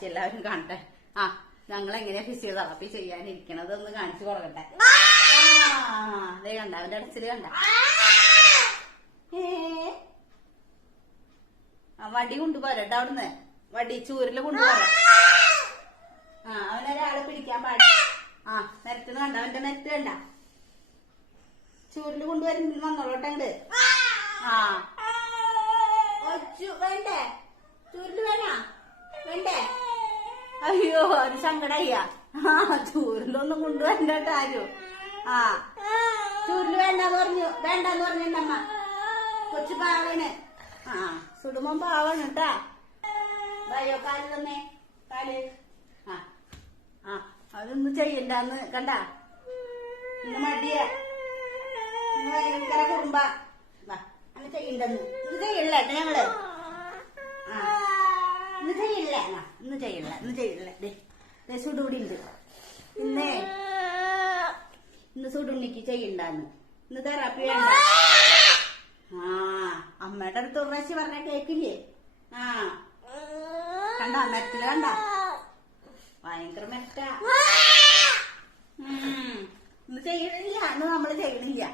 വാശി എല്ലാവരും കാണട്ടെ. ആ, ഞങ്ങൾ എങ്ങനെയാ ഫിസിയോതെറാപ്പി ചെയ്യാനിരിക്കണത് ഒന്ന് കാണിച്ചു കൊടുക്കട്ടെ. അതേ കണ്ട, അവന്റെ അടച്ചില് കണ്ട. വടി കൊണ്ടുപോരട്ടെ അവിടുന്ന്, വടി ചൂരില് കൊണ്ടുപോരാ. അവനൊരാളെ പിടിക്കാൻ പാടില്ല. നിരത്തുന്ന കണ്ട, അവന്റെ നിരത്ത് കണ്ട, ചൂരില് കൊണ്ടുവരുന്ന വന്നോളട്ടെ അങ്ങട്. വേണ്ടേ ചൂരില് വേണ്ടേ? അയ്യോ, അത് സങ്കടയ്യ. ചൂരിലൊന്നും കൊണ്ടുവരണ്ട ആരും. ചൂരില് വേണ്ടെന്ന് പറഞ്ഞു എന്റെ അമ്മ. കൊച്ചു പാവന്. സുടുമ്പം പാവാണ് കേട്ടാ. വയോ കാല് തന്നെ, കാല്. അതൊന്നും ചെയ്യണ്ടെന്ന് കണ്ട. ഇന്ന് മടിയ, ഇന്ന് ഭയങ്കര കുറുമ്പ. അങ്ങനെ ചെയ്യണ്ടെന്ന്. ഇന്ന് ചെയ്യണില്ല ഞങ്ങള്. ഇന്ന് ചെയ്യില്ല. സുടുകൂടി ഉണ്ട്. ഇന്ന് സുടുണ്ണിക്ക് ചെയ്യണ്ടെന്ന്. ഇന്ന് തെറാപ്പി വേണ്ട. അമ്മയുടെ അടുത്ത് ഒരു പ്രാവശ്യം പറഞ്ഞ കേക്കില്ലേ? കണ്ട, മെറ്റല് കണ്ട, ഭയങ്കര മെറ്റ. ഇന്ന് ചെയ്യണില്ല, ഇന്ന് നമ്മള് ചെയ്യണില്ല.